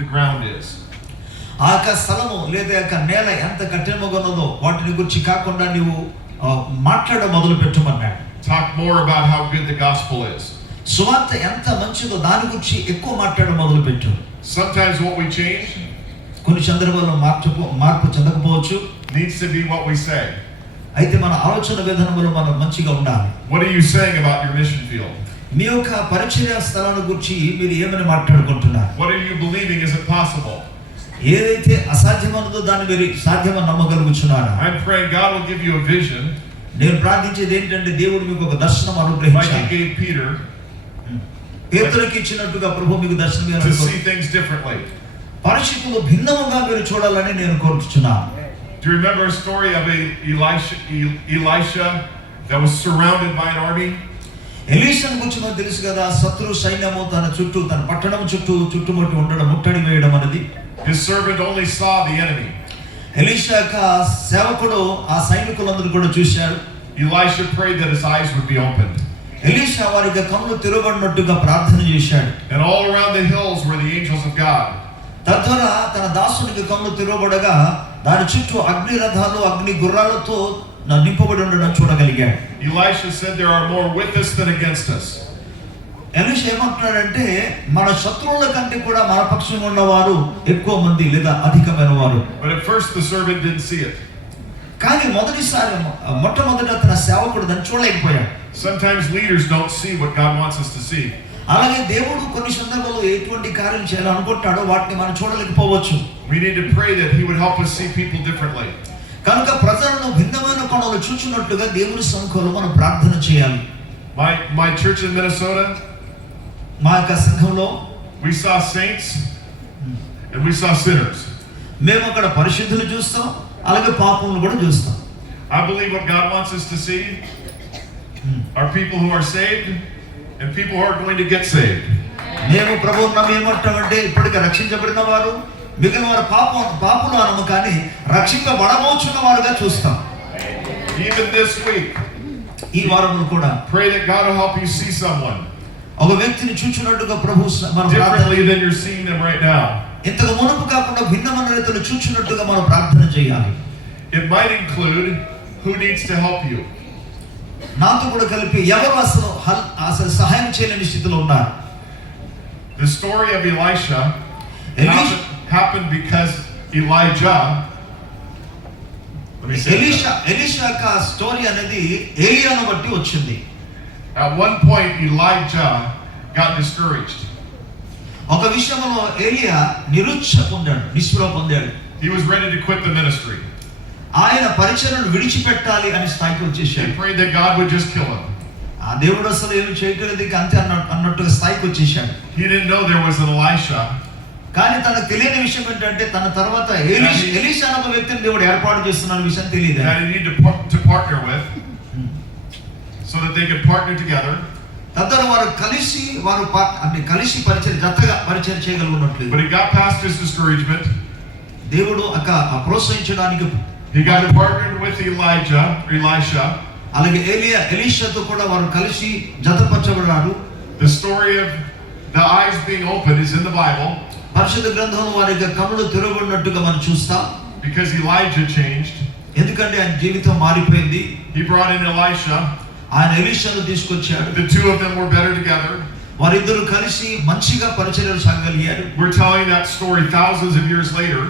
the ground is. ఆ యొక్క స్థలము లేదా యొక్క నేల ఎంత కఠినముగా ఉన్నదో వాటిని గురించి కాకుండా నీవు మాట్లాడ మొదలు పెట్టమన్నాడు. Talk more about how good the gospel is. సువార్త ఎంత మంచిదో దాని గురించి ఎక్కువ మాట్లాడ మొదలు పెట్టు. Sometimes what we change కొన్ని సందర్భాల్లో మార్పు చెందకపోవచ్చు. Needs to be what we say. అయితే మన ఆలోచన విధానంలో మనం మంచిగా ఉండాలి. What are you saying about your mission field? మీ యొక్క పరిచర్య స్థలాన్ని గురించి మీరు ఏమని మాట్లాడుకుంటున్నారు? What are you believing? Is it possible? ఏదైతే అసాధ్యమన్నదో దాన్ని మీరు సాధ్యమని నమ్మగలుగుతున్నారా? I'm praying God will give you a vision. నేను ప్రార్థించేది ఏంటంటే దేవుడు మీకు ఒక దర్శనం అనుగ్రహించాలి. Like he gave Peter. పేతురుకి ఇచ్చినట్టుగా ప్రభు మీకు దర్శనం ఇవ్వాలని to see things differently. పరిస్థితులు భిన్నముగా మీరు చూడాలని నేను కోరుచున్నాను. Do you remember a story of Elisha that was surrounded by an army? ఎలీషాను గురించి మనకు తెలుసు కదా, శత్రు సైన్యము తన చుట్టూ, తన పట్టణం చుట్టూ చుట్టుముట్టి ఉండడం, ముట్టడి వేయడం అనేది. His servant only saw the enemy. Elisha యొక్క సేవకుడు ఆ సైనికులందరూ కూడా చూశాడు. Elisha prayed that his eyes would be opened. Elisha వారికి కన్నులు తెరవబడినట్టుగా ప్రార్థన చేశాడు. And all around the hills were the angels of God. తద్వారా తన దాసునికి కన్నులు తెరవబడగా దాని చుట్టూ అగ్ని రథాలు, అగ్ని గుర్రాలతో నింపబడి ఉండడం చూడగలిగాడు. Elisha said there are more with us than against us. Elisha ఏమంటున్నాడంటే మన శత్రువుల కంటే కూడా మన పక్షంగా ఉన్నవారు ఎక్కువ మంది లేదా అధికమైన వారు. But at first the servant didn't see it. కానీ మొట్టమొదట తన సేవకుడు దాన్ని చూడలేకపోయాడు. Sometimes leaders don't see what God wants us to see. అలాగే దేవుడు కొన్ని సందర్భాల్లో ఎటువంటి కార్యం చేయాలనుకుంటాడో వాటిని మనం చూడలేకపోవచ్చు. We need to pray that he would help us see people differently. కనుక ప్రజలను భిన్నమైన కోణంలో చూచున్నట్లుగా దేవుని సన్నిధిలో మనం ప్రార్థన చేయాలి. My church in Minnesota, మా యొక్క సంఘంలో we saw saints and we saw sinners. మేము అక్కడ పరిశుద్ధులు చూస్తాం, అలాగే పాపులను కూడా చూస్తాం. I believe what God wants us to see are people who are saved and people who are going to get saved. మేము ప్రభువుని నమ్మి ఏమంటామంటే ఇప్పటికే రక్షించబడిన వారు, మిగిలిన వారు పాపులు అనము, కానీ రక్షింపబడబోచున్న వారుగా చూస్తాం. Even this week, ఈ వారములు కూడా pray that God will help you see someone ఒక వ్యక్తిని చూచున్నట్టుగా ప్రభు మనం differently than you're seeing them right now. ఇంతకు మునుపు కాకుండా భిన్నమైన రీతిలో చూచున్నట్టుగా మనం ప్రార్థన చేయాలి. It might include who needs to help you. నాతో కూడా కలిపి ఎవరు అసలు సహాయం చేయలేని స్థితిలో ఉన్నారు. The story of Elisha happened because Elijah, Elisha యొక్క స్టోరీ అనేది ఏలియాను బట్టి వచ్చింది. At one point Elijah got discouraged. ఒక విషయంలో ఏలియా నిస్పృహ పొందాడు. He was ready to quit the ministry. ఆయన పరిచర్యను విడిచిపెట్టాలి అని స్థాయికి వచ్చేసాడు. He prayed that God would just kill him. ఆ దేవుడు అసలు ఏమి చేయట్లేదు అంతే అన్నట్టుగా స్థాయికి వచ్చేసాడు. He didn't know there was an Elisha. కానీ తనకు తెలియని విషయం ఏంటంటే తన తర్వాత ఎలీషా అనే ఒక వ్యక్తిని దేవుడు ఏర్పాటు చేస్తున్న విషయం తెలియదు. That he needed to partner with, so that they could partner together. తద్వారా వారు కలిసి జతగా పరిచయం చేయగలుగున్నట్లు. But he got past his discouragement. దేవుడు ప్రోత్సహించడానికి he got partnered with Elisha. అలాగే ఎలీషాతో కూడా వారు కలిసి జతపరచబడ్డారు. The story of the eyes being open is in the Bible. పరిశుద్ధ గ్రంథంలో వారి కన్నులు తెరవబడినట్టుగా మనం చూస్తాం. Because Elijah changed. ఎందుకంటే ఆయన జీవితం మారిపోయింది. He brought in Elisha. ఆయన ఎలీషాను తీసుకొచ్చాడు. The two of them were better together. వారిద్దరూ కలిసి మంచిగా పరిచర్యలు సాగలిగారు. We're telling that story thousands of years later.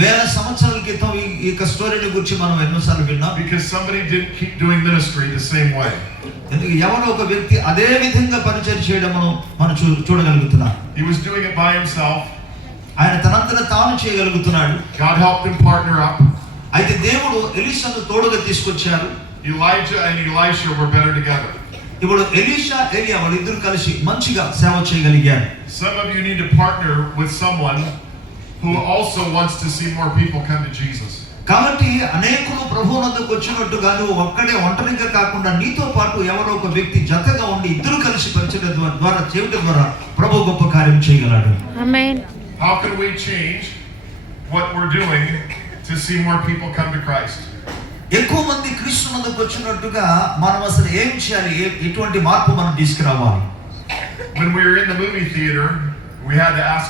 వేల సంవత్సరాల క్రితం ఈ స్టోరీని గురించి మనం ఎన్నోసార్లు విన్నాం. Because somebody didn't keep doing ministry the same way. ఎందుకు ఎవరో ఒక వ్యక్తి అదే విధంగా పరిచర్య చేయడం మనం చూడగలుగుతున్నాం. He was doing it by himself. ఆయన తనంతట తాను చేయగలుగుతున్నాడు. God helped him partner up. అయితే దేవుడు ఎలీషాను తోడుగా తీసుకొచ్చారు. Elijah and Elisha were better together. ఇప్పుడు ఎలీషా ఏలియా వాళ్ళిద్దరూ కలిసి మంచిగా సేవ చేయగలిగారు. Some of you need to partner with someone who also wants to see more people come to Jesus. కాబట్టి అనేకులు ప్రభువునందుకు వచ్చినట్టుగా నువ్వు ఒంటరిగా కాకుండా నీతో పాటు ఎవరో ఒక వ్యక్తి జతగా ఉండి ఇద్దరు కలిసి పరిచర్య ద్వారా చేయడం ద్వారా ప్రభు గొప్ప కార్యం చేయగలడు. ఆమేన్. How can we change what we're doing to see more people come to Christ? ఎక్కువ మంది క్రీస్తునందుకు వచ్చినట్టుగా మనం అసలు ఏం చేయాలి? ఎటువంటి మార్పు మనం తీసుకురావాలి? When we were in the movie theater, we had to ask